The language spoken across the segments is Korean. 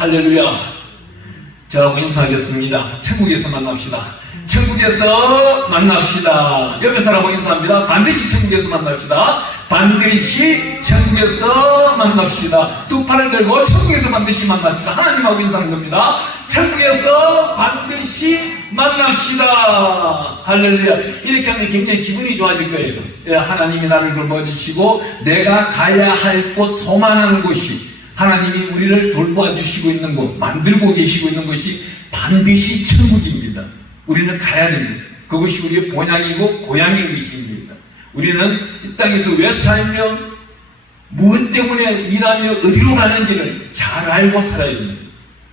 할렐루야. 저하고 인사하겠습니다. 천국에서 만납시다. 천국에서 만납시다. 옆에 사람하고 인사합니다. 반드시 천국에서 만납시다. 반드시 천국에서 만납시다. 두 팔을 들고 천국에서 반드시 만납시다. 하나님하고 인사하는 겁니다. 천국에서 반드시 만납시다. 할렐루야. 이렇게 하면 굉장히 기분이 좋아질 거예요. 하나님이 나를 돌봐주시고 내가 가야 할 곳, 소망하는 곳이, 하나님이 우리를 돌봐주시고 있는 곳, 만들고 계시고 있는 것이 반드시 천국입니다. 우리는 가야 됩니다. 그것이 우리의 본향이고 고향인 것입니다. 우리는 이 땅에서 왜 살며 무엇 때문에 일하며 어디로 가는지를 잘 알고 살아야 됩니다.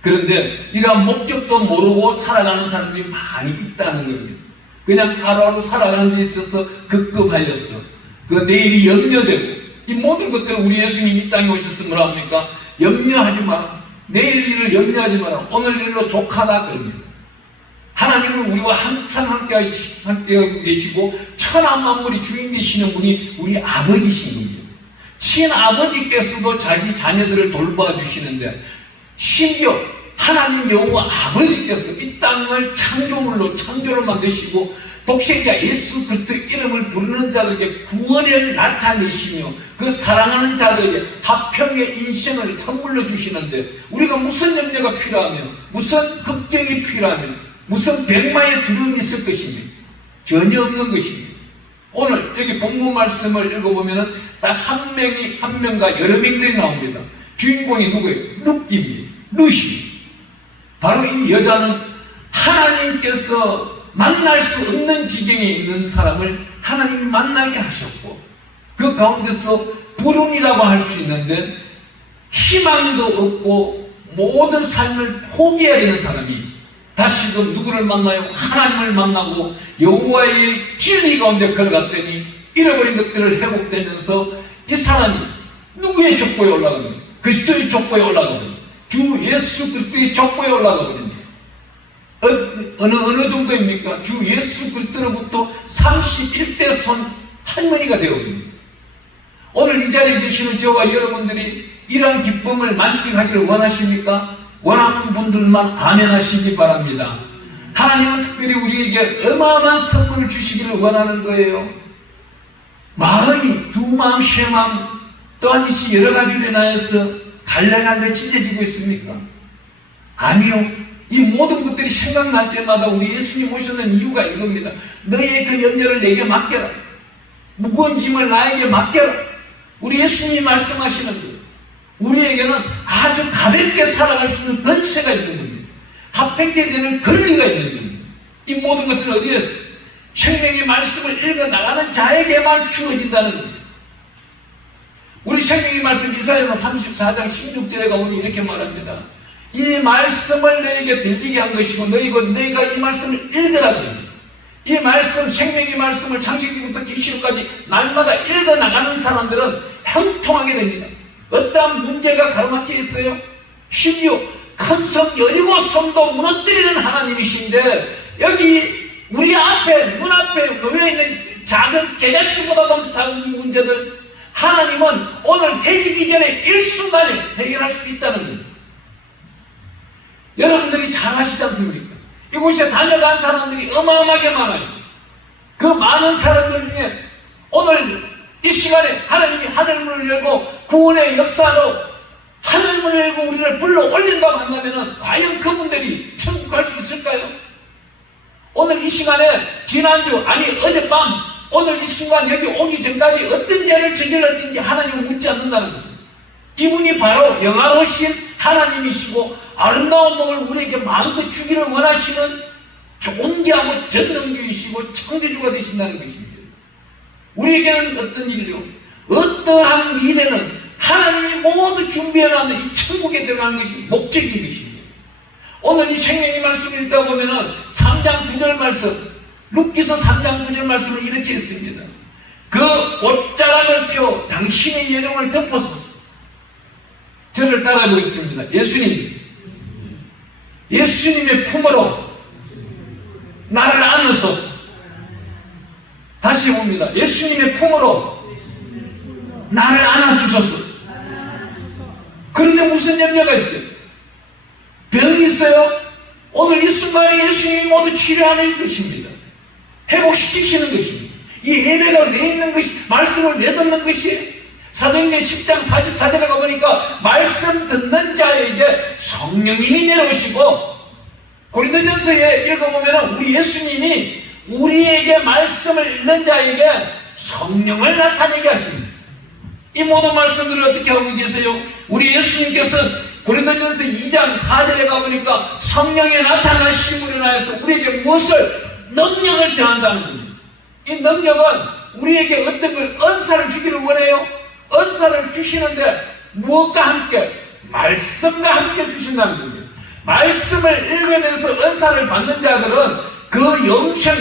그런데 이러한 목적도 모르고 살아가는 사람들이 많이 있다는 겁니다. 그냥 하루하루 살아가는 데 있어서 급급하였어. 그 내일이 염려되고, 이 모든 것들은 우리 예수님이 이 땅에 오셔서 뭐라 합니까? 염려하지 마라. 내일 일을 염려하지 마라. 오늘 일로 족하다 그럽니다. 하나님은 우리와 한참 함께하고 계시고 천하 만물이 주인 되시는 분이 우리 아버지신 겁니다. 친아버지께서도 자기 자녀들을 돌봐주시는데, 심지어 하나님 여호와 아버지께서 이 땅을 창조물로 창조를 만드시고 독생자 예수 그리스도의 이름을 부르는 자들에게 구원을 나타내시며 그 사랑하는 자들에게 화평의 인생을 선물로 주시는데, 우리가 무슨 염려가 필요하며 무슨 걱정이 필요하며 무슨 백마의 두려움이 있을 것입니까? 전혀 없는 것입니다. 오늘 여기 본문 말씀을 읽어보면 딱 한 명과 여러 명들이 나옵니다. 주인공이 누구예요? 룻입니다. 룻이. 바로 이 여자는 하나님께서 만날 수 없는 지경에 있는 사람을 하나님이 만나게 하셨고, 그 가운데서 불운이라고 할 수 있는데 희망도 없고 모든 삶을 포기해야 되는 사람이 다시금 누구를 만나요? 하나님을 만나고 여호와의 진리 가운데 걸어갔더니 잃어버린 것들을 회복되면서 이 사람이 누구의 족보에 올라갑니까? 그리스도의 족보에 올라갑니다. 주 예수 그리스도의 족보에 올라가버립니다. 어느 정도입니까? 주 예수 그리스도로부터 31대 손 할머니가 되어버립니다. 오늘 이 자리에 계시는 저와 여러분들이 이러한 기쁨을 만끽하기를 원하십니까? 원하는 분들만 아멘 하시기 바랍니다. 하나님은 특별히 우리에게 어마어마한 선물을 주시기를 원하는 거예요. 마음이 두 마음, 세 마음, 또한 이시 여러 가지로 인하여서 갈래갈래 찢어지고 있습니까? 아니요. 이 모든 것들이 생각날 때마다 우리 예수님 오셨는 이유가 이겁니다. 너의 그 염려를 내게 맡겨라. 무거운 짐을 나에게 맡겨라. 우리 예수님이 말씀하시는데, 우리에게는 아주 가볍게 살아갈 수 있는 권세가 있는 겁니다. 가볍게 되는 권리가 있는 겁니다. 이 모든 것은 어디에서? 생명의 말씀을 읽어나가는 자에게만 주어진다는 겁니다. 우리 생명의 말씀 이사야서 34장 16절에 가보면 이렇게 말합니다. 이 말씀을 너에게 들리게 한 것이고 너희가 이 말씀을 읽으라 그럽니다. 이 말씀, 생명의 말씀을 창세기부터 계시록까지 날마다 읽어나가는 사람들은 형통하게 됩니다. 어떠한 문제가 가로막혀 있어요? 심지어 큰 성 여리고성도 무너뜨리는 하나님이신데, 여기 우리 앞에, 눈앞에 놓여있는 작은 계자씨보다도 작은 이 문제들, 하나님은 오늘 해지기 전에 일순간에 해결할 수 있다는 겁니다. 여러분들이 잘 아시지 않습니까? 이곳에 다녀간 사람들이 어마어마하게 많아요. 그 많은 사람들 중에 오늘 이 시간에 하나님이 하늘문을 열고 구원의 역사로 하늘문을 열고 우리를 불러 올린다고 한다면 과연 그분들이 천국 갈 수 있을까요? 오늘 이 시간에 지난주, 아니 어젯밤, 오늘 이 순간 여기 오기 전까지 어떤 죄를 저질렀든지 하나님은 묻지 않는다는 겁니다. 이분이 바로 영화로우신 하나님이시고 아름다운 몸을 우리에게 마음껏 주기를 원하시는 존귀하고 전능주이시고 창조주가 되신다는 것입니다. 우리에게는 어떤 일이요? 어떠한 미래는 하나님이 모두 준비해놨는 이 천국에 들어가는 것이 목적인 것입니다. 오늘 이 생명의 말씀을 읽다 보면은 3장 9절 말씀, 룻기서 3장 9절 말씀을 이렇게 했습니다. 그 옷자락을 펴 당신의 예정을 덮어서, 저를 따라하고 있습니다. 예수님의 품으로 나를 안으소서. 다시 봅니다. 예수님의 품으로 나를 안아주소서. 그런데 무슨 염려가 있어요? 병이 있어요? 오늘 이 순간에 예수님이 모두 치료하는 것입니다. 회복시키시는 것입니다. 이 예배가 왜 있는 것이, 말씀을 왜 듣는 것이, 사도행전 10장 44절에 가보니까 말씀 듣는 자에게 성령님이 내려오시고, 고린도전서에 읽어보면 우리 예수님이 우리에게 말씀을 읽는 자에게 성령을 나타내게 하십니다. 이 모든 말씀들을 어떻게 하고 계세요? 우리 예수님께서 고린도전서 2장 4절에 가보니까 성령에 나타나심으로 인하여서 우리에게 무엇을? 능력을 더한다는 겁니다. 이 능력은 우리에게 어떤 걸, 은사를 주기를 원해요. 은사를 주시는데 무엇과 함께? 말씀과 함께 주신다는 겁니다. 말씀을 읽으면서 은사를 받는 자들은 그 영생,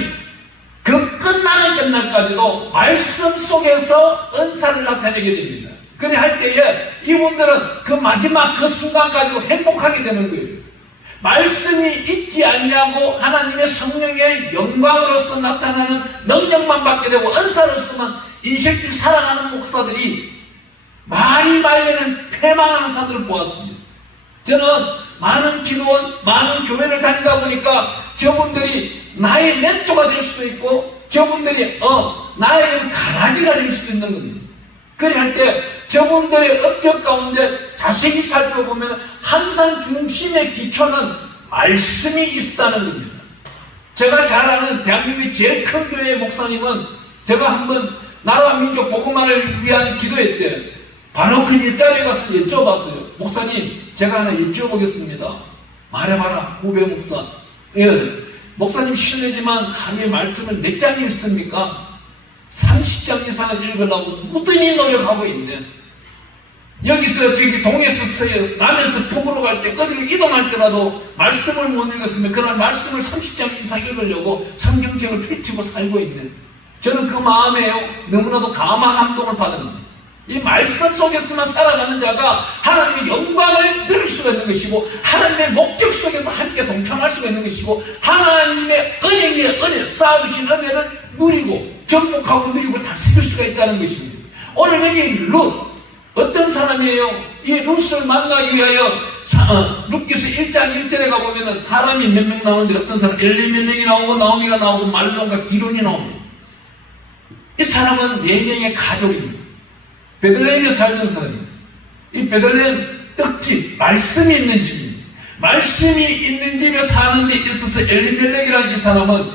그 끝나는 끝날까지도 말씀 속에서 은사를 나타내게 됩니다. 그래 할 때에 이분들은 그 마지막 그 순간까지도 행복하게 되는 거예요. 말씀이 있지 아니하고 하나님의 성령의 영광으로서 나타나는 능력만 받게 되고 은사로서만 인생길 살아가는 목사들이 많이 말리는 패망하는 사람들을 보았습니다. 저는 많은 기도원, 많은 교회를 다니다 보니까 저분들이 나의 멘토가 될 수도 있고 저분들이 나에게는 가라지가 될 수도 있는 겁니다. 그래 할 때 저분들의 업적 가운데 자세히 살펴보면 항상 중심의 기초는 말씀이 있다는 겁니다. 제가 잘 아는 대한민국의 제일 큰 교회의 목사님은 제가 한번 나라와 민족 복음화를 위한 기도회 때 바로 그 일자리에 가서 여쭤봤어요. 목사님, 제가 하나 여쭤보겠습니다. 말해봐라, 후배 목사. 예, 목사님 실례지만 감히 말씀을 몇 장 읽습니까? 30장 이상을 읽으려고 무든히 노력하고 있네. 여기서 저기 동에서 서해, 남에서 북으로 갈 때 어디로 이동할 때라도 말씀을 못 읽었으면 그날 말씀을 30장 이상 읽으려고 성경책을 펼치고 살고 있네. 저는 그 마음에요, 너무나도 감화 감동을 받습니다. 이 말씀 속에서만 살아가는 자가 하나님의 영광을 누릴 수가 있는 것이고 하나님의 목적 속에서 함께 동참할 수가 있는 것이고 하나님의 은혜의 은혜, 쌓아주신 은혜를 누리고 정복하고 누리고 다스릴 수가 있다는 것입니다. 오늘 여기 룻, 어떤 사람이에요? 이 룻을 만나기 위하여 룻기서 1장 1절에 가보면 사람이 몇 명 나오는데 어떤 사람? 엘리멜렉이 나오고 나오미가 나오고 말론과 기론이 나옵니다. 이 사람은 4명의 가족입니다. 베들레헴에 살던 사람입니다. 이 베들레헴 떡집, 말씀이 있는 집입니다. 말씀이 있는 집에 사는 데 있어서 엘리멜렉이라는 이 사람은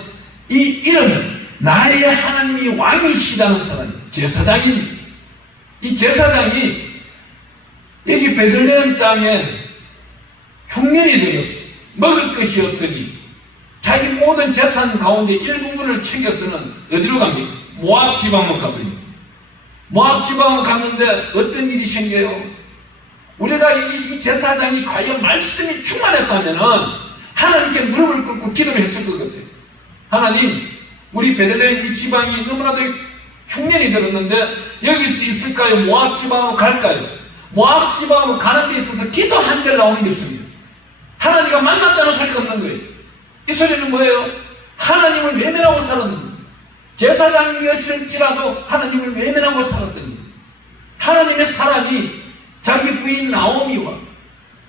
이 이름은 나의 하나님이 왕이시다는 사람이에요. 제사장입니다. 이 제사장이 여기 베들레헴 땅에 흉년이 되었어. 먹을 것이 없으니 자기 모든 재산 가운데 일부분을 챙겨서는 어디로 갑니까? 모압 지방으로 가버립니다. 모압 지방으로 갔는데 어떤 일이 생겨요? 우리가 이 제사장이 과연 말씀이 충만했다면 하나님께 무릎을 꿇고 기도를 했을 것 같아요. 하나님, 우리 베들레헴 이 지방이 너무나도 흉년이 들었는데 여기서 있을까요? 모압 지방으로 갈까요? 모압 지방으로 가는 데 있어서 기도 한절 나오는 게 없습니다. 하나님과 만났다는 소리가 없는 거예요. 이 소리는 뭐예요? 하나님을 외면하고 살았는, 제사장이었을지라도 하나님을 외면하고 살았던 거예요. 하나님의 사람이 자기 부인 나오미와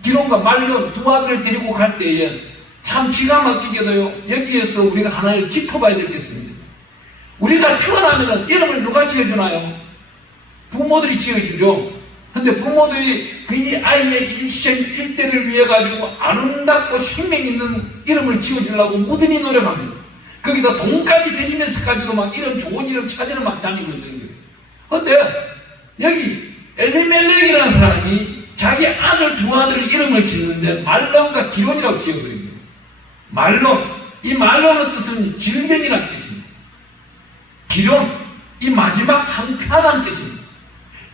기론과 말론 두 아들을 데리고 갈 때에 참 기가 막히게도요, 여기에서 우리가 하나를 짚어봐야 되겠습니다. 우리가 태어나면 이름을 누가 지어주나요? 부모들이 지어주죠. 근데 부모들이 그 아이의 일생 일대를 위해 가지고 아름답고 생명 있는 이름을 지어주려고 무든히 노력합니다. 거기다 돈까지 들이면서까지도 막 이름 좋은 이름 찾으러 막 다니고 있는 거예요. 근데 여기 엘리멜렉이라는 사람이 자기 아들 두 아들 이름을 짓는데 말론과 기론이라고 지어버립니다. 말론, 이 말론의 뜻은 질병이라는 뜻입니다. 기론, 이 마지막 한편한 뜻입니다.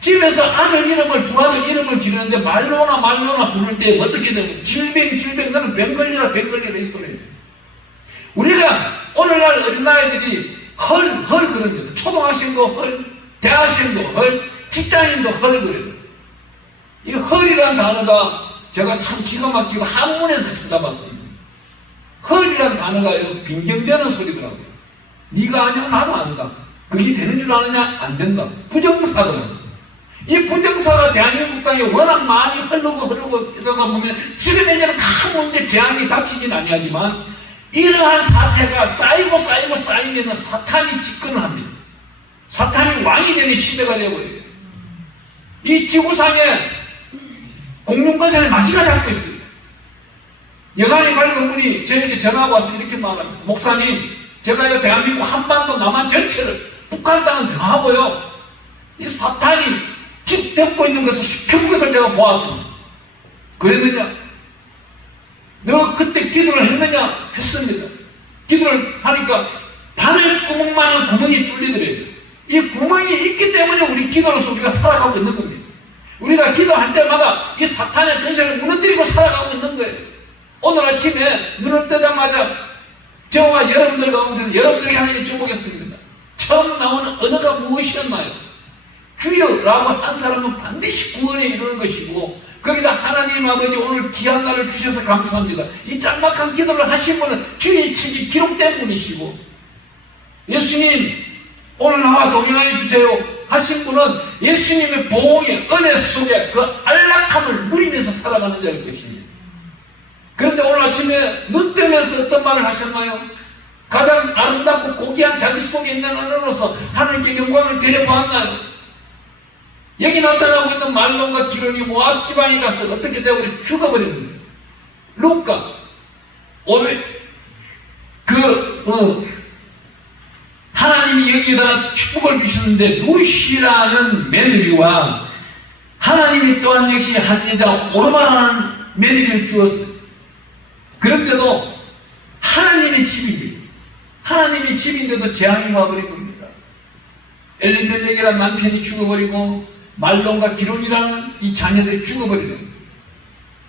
집에서 아들 이름을, 두 아들 이름을 지르는데 말로나 부를 때 어떻게 되면 질병, 너는 병 걸리라 이 소리예요. 우리가 오늘날 어린아이들이 헐 그럽니다. 초등학생도 헐, 대학생도 헐, 직장인도 헐 그래요. 이 헐이라는 단어가 제가 참 기가 막히고 한문에서 찾아봤습니다. 헐이라는 단어가 빈정되는 소리더라고요. 네가 아니면 나도 안다. 그게 되는 줄 아느냐? 안 된다. 부정사거든. 이 부정사가 대한민국 땅에 워낙 많이 흐르고 이러다 보면 지금 현재는 큰 문제 재앙이 닥치진 아니하지만 이러한 사태가 쌓이면 사탄이 집권을 합니다. 사탄이 왕이 되는 시대가 되어버려요. 이 지구상에 공룡권세를 마귀가 잡고 있습니다. 여간이 밝은 분이 저에게 전화가 와서 이렇게 말합니다. 목사님, 제가요 대한민국 한반도 남한 전체를 북한 땅은 다 하고요 이 사탄이 덮고 있는 것을 큰 것을 제가 보았습니다. 그랬느냐? 너 그때 기도를 했느냐? 했습니다. 기도를 하니까 바늘 구멍만한 구멍이 뚫리더래요. 이 구멍이 있기 때문에 우리 기도로서 우리가 살아가고 있는 겁니다. 우리가 기도할 때마다 이 사탄의 근세를 무너뜨리고 살아가고 있는 거예요. 오늘 아침에 눈을 뜨자마자 저와 여러분들 가운데서 여러분들에게 하나 여쭤보겠습니다. 처음 나오는 언어가 무엇이었나요? 주여라고 한 사람은 반드시 구원에 이르는 것이고 거기다 하나님 아버지 오늘 귀한 날을 주셔서 감사합니다. 이 짤막한 기도를 하신 분은 주의 책이 기록된 분이시고 예수님 오늘 나와 동행하여 주세요 하신 분은 예수님의 보응의 은혜 속에 그 안락함을 누리면서 살아가는 자일 것입니다. 그런데 오늘 아침에 눈 뜨면서 어떤 말을 하셨나요? 가장 아름답고 고귀한 자기 속에 있는 언어로서 하나님께 영광을 드려보았나요? 여기 나타나고 있는 말론과 기론이 모압 지방에 가서 어떻게 되어버려 죽어버리는 거예요. 루카 하나님이 여기에다가 축복을 주셨는데 루시라는 며느리와 하나님이 또한 역시 한 여자 오르바라는 며느리를 주었어요. 그런데도 하나님의 집입니다. 하나님의 집인데도 재앙이 와버린 겁니다. 엘리멜렉이라는 남편이 죽어버리고 말론과 기론이라는 이 자녀들이 죽어버리는 겁니다.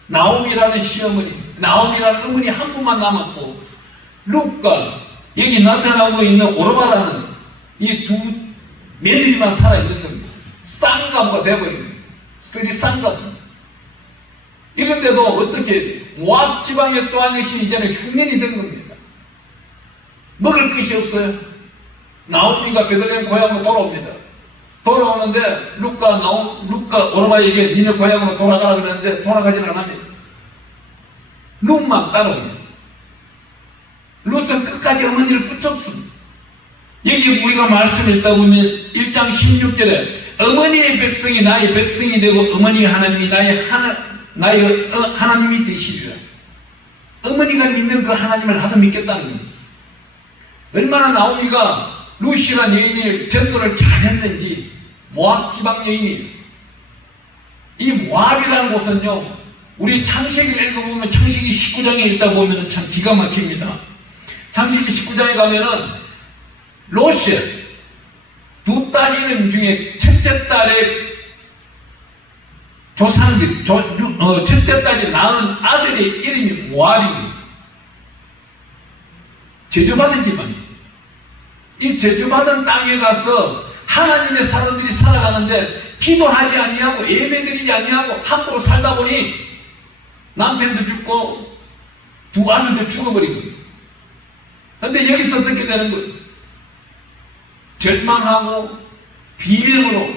나옴이라는 시어머니, 나옴이라는 어머니 한 분만 남았고 룻과 여기 나타나고 있는 오르바라는 이 두 며느리만 살아있는 겁니다. 쌍가부가 되어버린 겁니다. 쌍가부. 이런데도 어떻게 모압 지방에 또한 역시 이제는 흉년이 된 겁니다. 먹을 것이 없어요. 나오미가 베들레헴 고향으로 돌아옵니다. 돌아오는데 루카 오르바에게 니네 고향으로 돌아가라 그랬는데 돌아가지는 않습니다. 룻만 따라옵니다. 룻은 끝까지 어머니를 붙잡습니다. 여기 우리가 말씀을 읽다 보면 1장 16절에 어머니의 백성이 나의 백성이 되고 어머니 하나님이 나의 하나님이 되시리라. 어머니가 믿는 그 하나님을 나도 믿겠다는 겁니다. 얼마나 나오미가 루시란 여인을 전도를 잘했는지 모압 지방 여인이 이 모압이라는 곳은요 우리 창세기를 읽어보면 창세기 19장에 읽다 보면 참 기가 막힙니다. 창세기 19장에 가면은 로시 두 딸 이름 중에 첫째 딸의 조상들 첫째 딸이 낳은 아들의 이름이 모압입니다. 저주받은 집안입니다. 이 저주받은 땅에 가서 하나님의 사람들이 살아가는데 기도하지 아니하고 예배드리지 아니하고 함부로 살다 보니 남편도 죽고 두 아들도 죽어버리고 그런데 여기서 어떻게 되는 거예요? 절망하고 비명으로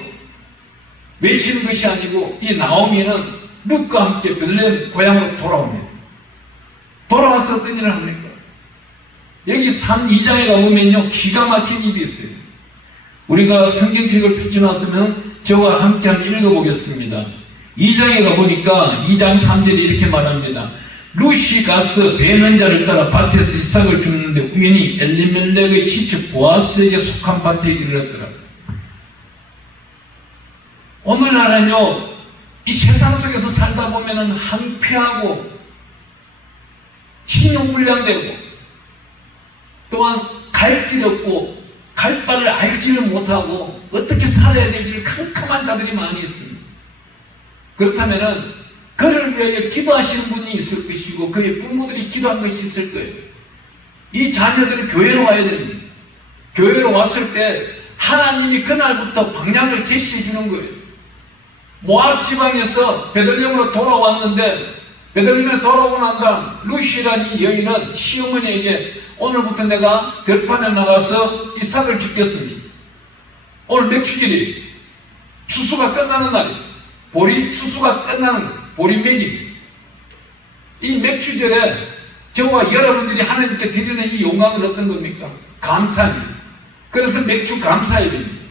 외치는 것이 아니고 이 나오미는 룻과 함께 베들레헴 고향으로 돌아옵니다. 돌아와서 어떤 일을 합니까? 여기 2장에 가보면요 기가 막힌 일이 있어요. 우리가 성경책을 펴지 놨으면 저와 함께 한번 읽어보겠습니다. 2장에 가보니까 2장 3절에 이렇게 말합니다. 룻이 가서 베는 자를 따라 밭에서 이삭을 줍는데 우연히 엘리멜렉의 친척 보아스에게 속한 밭에 이르렀더라. 오늘날은요 이 세상 속에서 살다 보면은 한패하고 신용불량되고 또한 갈 길 없고 갈 바를 알지를 못하고 어떻게 살아야 될지를 캄캄한 자들이 많이 있습니다. 그렇다면은 그를 위하여 기도하시는 분이 있을 것이고 그의 부모들이 기도한 것이 있을 거예요. 이 자녀들은 교회로 와야 됩니다. 교회로 왔을 때 하나님이 그날부터 방향을 제시해 주는 거예요. 모압 지방에서 베들레헴으로 돌아왔는데 베들레헴에 돌아오고 난 다음 루시라는 이 여인은 시어머니에게 오늘부터 내가 들판에 나가서 이삭을 죽겠습니다. 오늘 며칠이 추수가 끝나는 날이에요. 보리 추수가 끝나는 보리맥입니다. 이 맥추절에 저와 여러분들이 하나님께 드리는 이 영광은 어떤 겁니까? 감사입니다. 그래서 맥주 감사 예배입니다.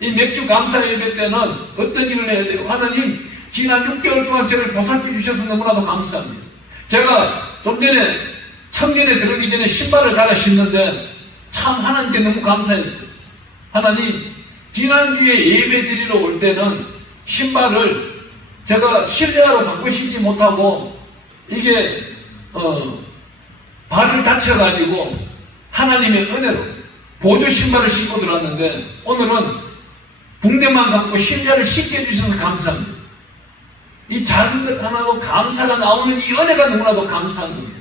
이 맥주 감사 예배 때는 어떤 일을 해야 돼요? 하나님, 지난 6개월 동안 저를 보살펴 주셔서 너무나도 감사합니다. 제가 좀 전에 청년에 들어오기 전에 신발을 갈아 신는데 참 하나님께 너무 감사했어요. 하나님, 지난주에 예배 드리러 올 때는 신발을 제가 실내화로 바꿔 신지 못하고 이게 발을 다쳐가지고 하나님의 은혜로 보조 신발을 신고 들어왔는데 오늘은 붕대만 감고 실내화를 신게 해주셔서 감사합니다. 이 작은 것 하나도 감사가 나오는 이 은혜가 너무나도 감사한 겁니다.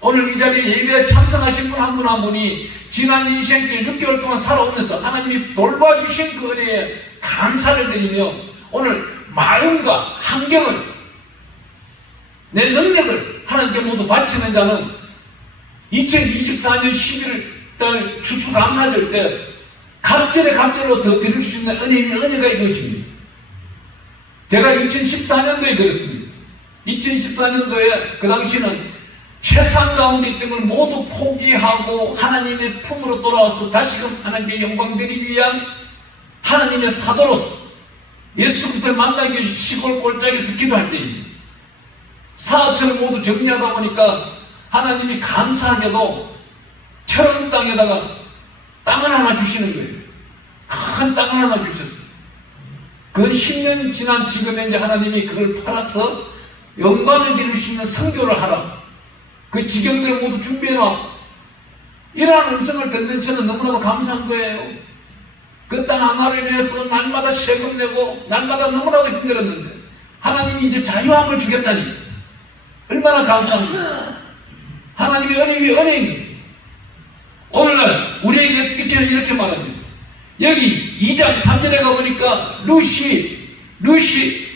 오늘 이 자리에 예배에 참석하신 분 한 분 한 분이 지난 인생길 6개월 동안 살아오면서 하나님이 돌봐주신 그 은혜에 감사를 드리며 오늘 마음과 환경을 내 능력을 하나님께 모두 바치는 자는 2024년 11월 추수감사절 때 갑절에 갑절로 더 드릴 수 있는 은혜가 이루어집니다. 제가 2014년도에 그랬습니다. 2014년도에 그 당시는 최상 가운데 있던 걸 모두 포기하고 하나님의 품으로 돌아와서 다시금 하나님께 영광 드리기 위한 하나님의 사도로서 예수 그리스도를 만나기 위해 시골 골짜기에서 기도할 때입니다. 사업체를 모두 정리하다 보니까 하나님이 감사하게도 철원 땅에다가 땅을 하나 주시는 거예요. 큰 땅을 하나 주셨어요. 그 10년 지난 지금에 이제 하나님이 그걸 팔아서 영광을 드릴 수 있는 선교를 하라. 그 지경들을 모두 준비해놔. 이러한 음성을 듣는 저는 너무나도 감사한 거예요. 그 땅 하나를 위해서 날마다 세금 내고 날마다 너무나도 힘들었는데 하나님이 이제 자유함을 주겠다니 얼마나 감사합니다. 하나님의 은혜 위에 은혜입니다. 오늘날 우리에게 이렇게 말합니다. 여기 2장 3절에 가보니까 루시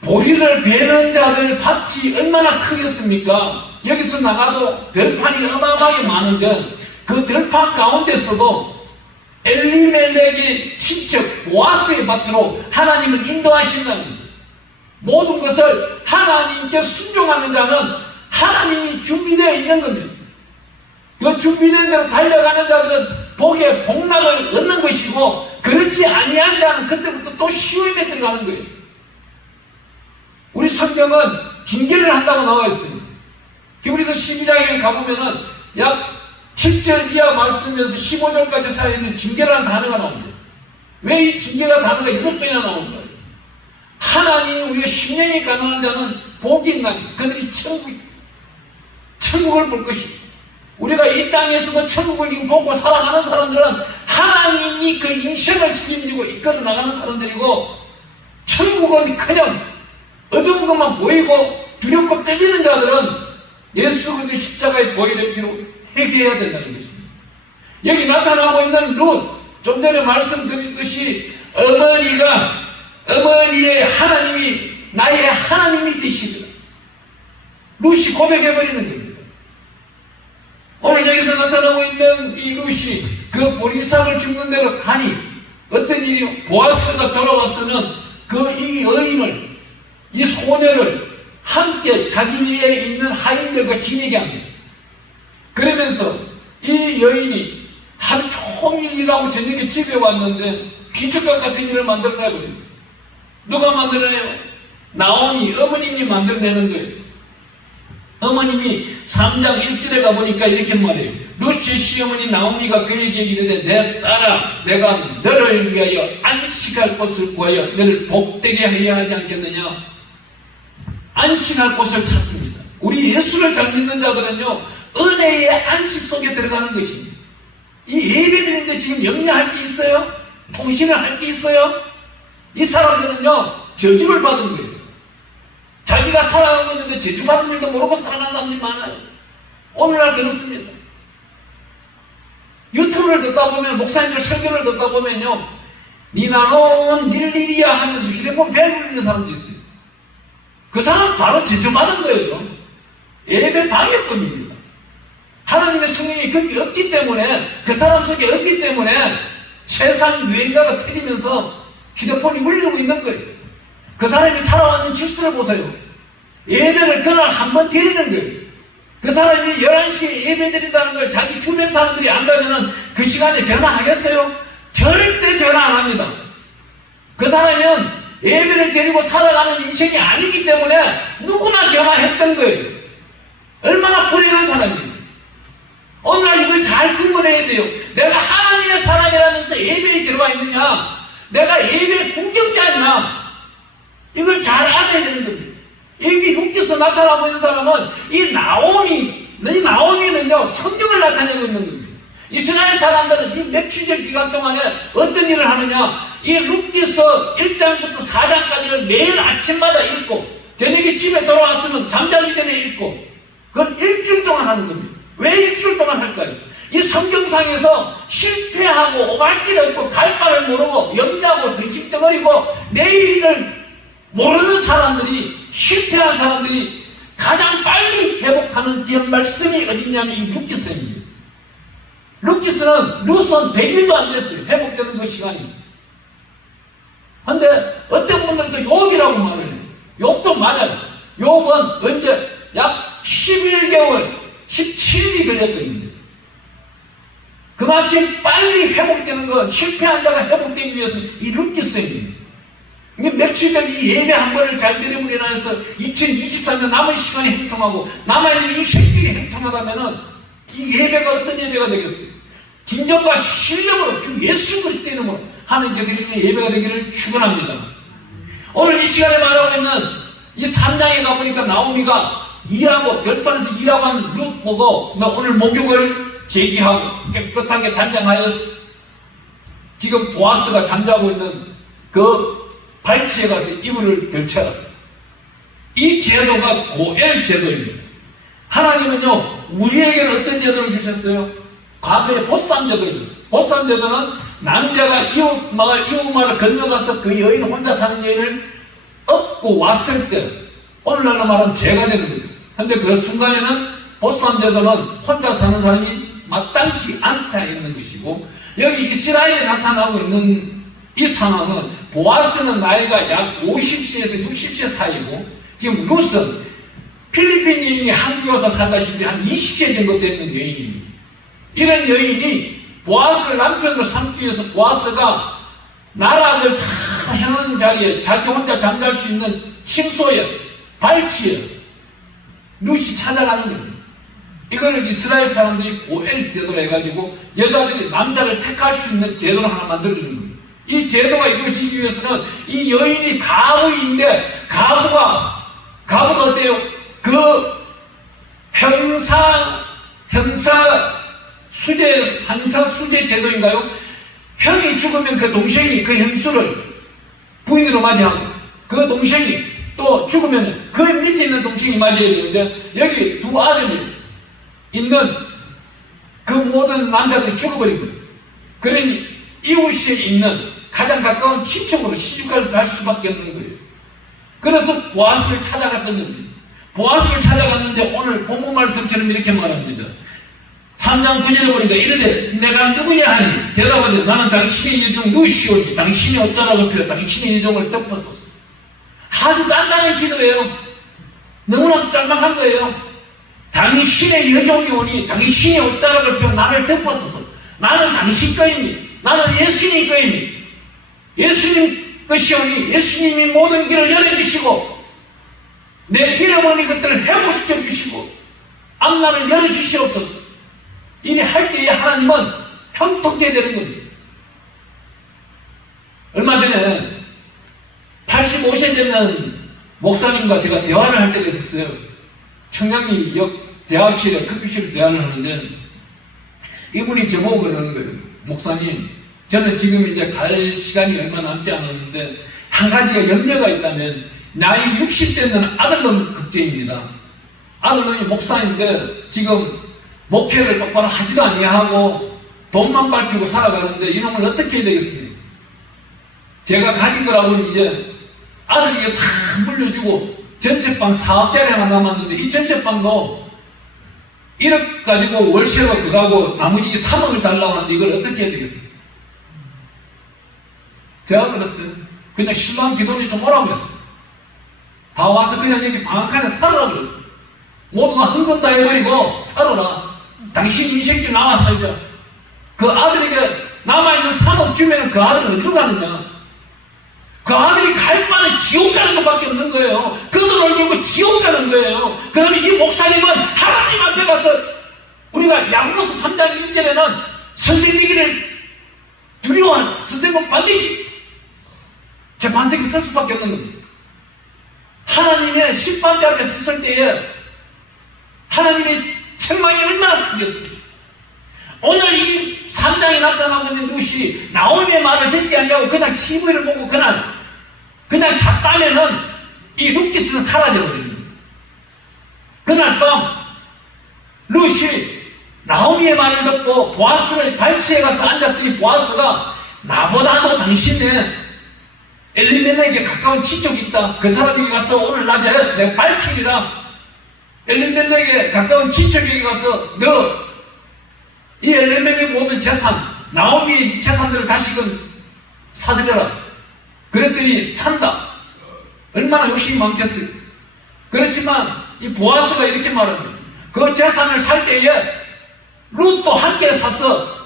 보리를 베는 자들 밭이 얼마나 크겠습니까? 여기서 나가도 들판이 어마어마하게 많은데 그 들판 가운데서도 엘리멜렉의 친척 보아스의 밭으로 하나님은 인도하신다는 겁니다. 모든 것을 하나님께 순종하는 자는 하나님이 준비되어 있는 겁니다. 그 준비된 대로 달려가는 자들은 복의 복락을 얻는 것이고 그렇지 아니한 자는 그때부터 또 시험에 들어가는 거예요. 우리 성경은 징계를 한다고 나와 있습니다. 히브리서 12장에 가보면은 약 7절 이하 말씀에서 15절까지 사이에는 징계라는 단어가 나옵니다. 왜 이 징계가 단어가 8번이나 나오는 거예요? 하나님이 우리가 심령이 가난한 자는 복이 있나니 그들이 천국을 볼 것이고 우리가 이 땅에서도 천국을 지금 보고 살아가는 사람들은 하나님이 그 인생을 책임지고 이끌어 나가는 사람들이고 천국은 그냥 어두운 것만 보이고 두렵고 떨리는 자들은 예수 그리스도 십자가의 보혈의 피로 회개해야 된다는 것입니다. 여기 나타나고 있는 룻, 좀 전에 말씀드렸듯이 어머니의 하나님이 나의 하나님이 되시더라. 룻이 고백해버리는 겁니다. 오늘 여기서 나타나고 있는 이 룻이 그 보리삭을 줍는 대로 가니 어떤 일이 보아스가 돌아와서는 그 이 여인을 이 소녀를 함께 자기 위에 있는 하인들과 지내게 합니다. 그러면서 이 여인이 하루 종일 일하고 저녁에 집에 왔는데 기적과 같은 일을 만들어내버려요. 누가 만들어내요? 나오미 어머님이 만들어내는 거예요. 어머님이 3장 1절에 가보니까 이렇게 말해요. 룻의 시어머니 나오미가 그에게 이르되 내 딸아 내가 너를 위하여 안식할 곳을 구하여 너를 복되게 하려 하지 않겠느냐. 안식할 곳을 찾습니다. 우리 예수를 잘 믿는 자들은요 은혜의 안식 속에 들어가는 것입니다. 이 예배드리는데 지금 염려할 게 있어요? 통신을 할 게 있어요? 이 사람들은요 저주를 받은 거예요. 자기가 살아가고 있는데 저주받은 일도 모르고 살아가는 사람들이 많아요. 오늘날 그렇습니다. 유튜브를 듣다 보면 목사님들 설교를 듣다 보면요 니나노는 닐리리야 하면서 휴대폰 벨 울리는 사람도 있어요. 그 사람 바로 저주받은 거예요. 예배 방해뿐입니다. 하나님의 성령이 거기 없기 때문에 그 사람 속에 없기 때문에 세상 유행가가 터지면서 휴대폰이 울리고 있는 거예요. 그 사람이 살아왔는 질서를 보세요. 예배를 그날 한 번 드리는 거예요. 그 사람이 11시에 예배 드린다는 걸 자기 주변 사람들이 안다면 그 시간에 전화하겠어요? 절대 전화 안 합니다. 그 사람은 예배를 드리고 살아가는 인생이 아니기 때문에 누구나 전화했던 거예요. 얼마나 불행한 사람이에요. 오늘날 이걸 잘 구분해야 돼요. 내가 하나님의 사람이라면서 예배에 들어와 있느냐, 내가 예배 구경자냐, 이걸 잘 알아야 되는 겁니다. 여기 룻기서 나타나고 있는 사람은 이 나오미는요 성경을 나타내고 있는 겁니다. 이스라엘 사람들은 이 맺추절 기간 동안에 어떤 일을 하느냐, 이 룻기서 1장부터 4장까지를 매일 아침마다 읽고 저녁에 집에 돌아왔으면 잠자기 전에 읽고 그건 일주일 동안 하는 겁니다. 왜 일주일 동안 할까요? 이 성경상에서 실패하고 오갈 길 없고 갈 바를 모르고 염려하고 덩칫덩어리고 내일을 모르는 사람들이, 실패한 사람들이 가장 빨리 회복하는 기업 말씀이 어딨냐면 이 룻기서입니다. 룻기서는 룻은 100일도 안 됐어요. 회복되는 그 시간이. 근데 어떤 분들도 욥이라고 말을 해요. 욥도 맞아요. 욥은 언제 약 11개월 17일이 걸렸거든요. 그만큼 빨리 회복되는 건, 실패한 자가 회복되기 위해서 이 룻기서입니다. 며칠간 이 예배 한 번을 잘 드림으로 인해서 2024년 남은 시간이 행통하고 남아있는 이 생길이 행통하다면 이 예배가 어떤 예배가 되겠어요? 진정과 신령으로 주 예수 그리스도의 이름으로 하는 이들의 예배가 되기를 축원합니다. 오늘 이 시간에 말하고 있는 이 3장에 가보니까 나오미가 일하고 10번에서 일하고 한 룻 보고 오늘 목욕을 제기하고 깨끗하게 단장하여서 지금 보아스가 잠자고 있는 그 발치에 가서 이불을 걸쳐라. 이 제도가 고엘 제도입니다. 하나님은요 우리에게는 어떤 제도를 주셨어요? 과거에 보쌈 제도를 주셨어요. 보쌈 제도는 남자가 이웃마을 건너가서 그 여인 혼자 사는 여인을 업고 왔을 때 오늘날로 말하면 죄가 되는 거예요. 그런데 그 순간에는 보쌈 제도는 혼자 사는 사람이 마땅치 않다 있는 것이고, 여기 이스라엘에 나타나고 있는 이 상황은 보아스는 나이가 약 50세에서 60세 사이고, 지금 룻은 필리핀 여인이 한국에 와서 살다시피 한 20세 정도 되는 여인입니다. 이런 여인이 보아스를 남편으로 삼기 위해서 보아스가 나라들 다 해놓은 자리에 자기 혼자 잠잘 수 있는 침소에 발치에 룻이 찾아가는 겁니다. 이걸 이스라엘 사람들이 고엘 제도로 해가지고 여자들이 남자를 택할 수 있는 제도를 하나 만들어주는 겁니다. 이 제도가 이루어지기 위해서는 이 여인이 가부인데 가부가 어때요? 그 형사 수재 제도인가요? 형이 죽으면 그 동생이 그 형수를 부인으로 맞이하고, 그 동생이 또 죽으면 그 밑에 있는 동생이 맞이해야 되는데, 여기 두 아들이 있는 그 모든 남자들이 죽어버린 거예요. 그러니 이웃에 있는 가장 가까운 친척으로 시집갈 갈 수밖에 없는 거예요. 그래서 보아스를 찾아갔던 겁니다. 보아스를 찾아갔는데 오늘 본문 말씀처럼 이렇게 말합니다. 3장 9절에 보니까 이르되 내가 누구냐 하니 대답하되 나는 당신의 여종 룻이오니 당신이 어쩌라고 필요 당신의 여종을 덮어소서. 아주 간단한 기도예요. 너무나도 짤막한 거예요. 당신의 여종이 오니 당신이 어쩌라고 필요 나를 덮어소서. 나는 당신 거이니, 나는 예수님 거이니, 예수님 것이오니 예수님이 모든 길을 열어주시고 내 잃어버린 것들을 회복시켜 주시고 앞날을 열어주시옵소서. 이리 할 때에 하나님은 형통케 되는 겁니다. 얼마 전에 85세 되는 목사님과 제가 대화를 할 때가 있었어요. 청량리역 대합실에 커피숍 대화를 하는데 이분이 저보고 그러는 거예요. 목사님, 저는 지금 이제 갈 시간이 얼마 남지 않았는데 한 가지가 염려가 있다면 나이 60 되는 아들놈 걱정입니다. 아들놈이 목사인데 지금 목회를 똑바로 하지도 아니하고 돈만 밝히고 살아가는데 이놈을 어떻게 해야 되겠습니까? 제가 가진 거라고는 이제 아들에게 다 물려주고 전세방 4억짜리 하나 남았는데 이 전세방도 1억 가지고 월세로 들어가고 나머지 3억을 달라고 하는데 이걸 어떻게 해야 되겠습니까? 제가 그랬어요. 그냥 신랑 기도원이 좀 오라고 했어요. 다 와서 그냥 여기 방 안에 살으라 그랬어요. 모두 다 흥분 다 해버리고 살아라. 당신 인생길 나와 살자. 그 아들에게 남아있는 3억 주면 그 아들은 어디로 가느냐? 그 아들이 갈 바는 지옥 가는 것밖에 없는 거예요. 그 돈을 들고 지옥 가는 거예요. 그러면 이 목사님은 하나님 앞에 가서 우리가 야고보서 3장 1절에는 선생님이기를 두려워하는 선생님은 반드시 재판석에 설 수밖에 없는 겁니다. 하나님의 심판대 앞에 섰을 때에 하나님의 책망이 얼마나 크겠어요. 오늘 이 3장에 나타나고 있는 룻이 나오미의 말을 듣지 않냐고 그냥 TV를 보고 그냥 잤다면은 이 룻기스는 사라져버립니다. 그날 밤 룻이 나오미의 말을 듣고 보아스를 발치에 가서 앉았더니 보아스가 나보다도 당신의 엘리멜렉에게 가까운 친척이 있다. 그 사람에게 가서 오늘 낮에 내가 밝히리라. 엘리멜렉에게 가까운 친척에게 가서 너 이 엘리멜렉의 모든 재산, 나오미의 재산들을 다시금 사들여라. 그랬더니 산다. 얼마나 욕심이 많겠어요. 그렇지만 이 보아스가 이렇게 말합니다. 그 재산을 살 때에 룻도 함께 사서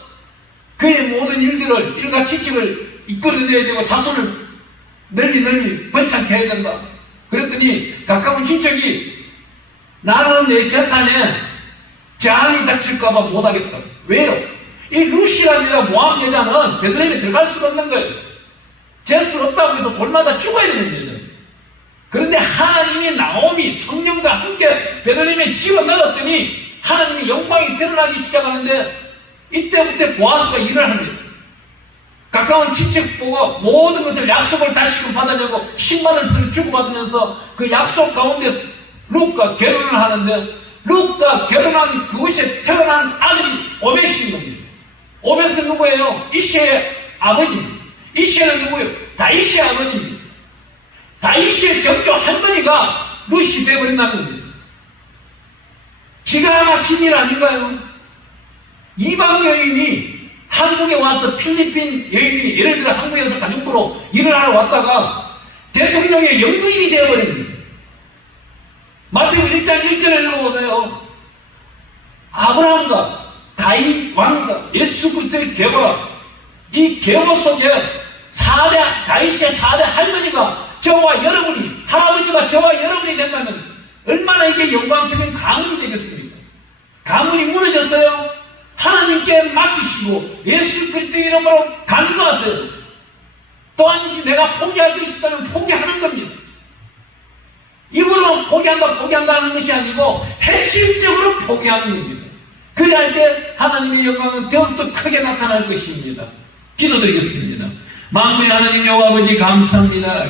그의 모든 일들을 일가 친척을 이끌어내야 되고 자손을 널리 번창케 해야 된다. 그랬더니 가까운 친척이 나는 내 재산에 재앙이 닥칠까봐 못하겠다. 왜요? 이 룻이라는 여자, 모함 여자는 베들레헴에 들어갈 수가 없는 거예요. 재수 없다고 해서 돌마다 죽어야 되는 여자예요. 그런데 하나님이 나오미 성령과 함께 베들레헴에 집어넣었더니 하나님의 영광이 드러나기 시작하는데 이때부터 보아스가 일을 합니다. 가까운 친척 보고 모든 것을 약속을 다시금 받으려고 10만원을 주고받으면서 그 약속 가운데서 룻과 결혼을 하는데 룻과 결혼한 그곳에 태어난 아들이 오벳인 겁니다. 오벳은 누구예요? 이새의 아버지입니다. 이새는 누구예요? 다윗의 아버지입니다. 다윗의 정조 할머니가 룻이 되어버린다는 겁니다. 기가 막힌 일 아닌가요? 이방 여인이 한국에 와서 필리핀 여인이 예를 들어 한국에서 가족부로 일을 하러 왔다가 대통령의 영부인이 되어버립니다. 마태복음 1장 1절을 읽어보세요. 아브라함과 다윗 왕과 예수 그리스도의 계보라. 이 계보 속에 다윗의 4대 할머니가 저와 여러분이, 할아버지가 저와 여러분이 된다면 얼마나 이게 영광스러운 가문이 되겠습니까? 가문이 무너졌어요. 하나님께 맡기시고 예수 그리스도의 이름으로 간구하세요. 또한 내가 포기할 것이 있다면 포기하는 겁니다. 입으로 포기한다 하는 것이 아니고 핵심적으로 포기하는 겁니다. 그럴 때 하나님의 영광은 더욱더 크게 나타날 것입니다. 기도드리겠습니다. 만군의 하나님 여호와 아버지 감사합니다.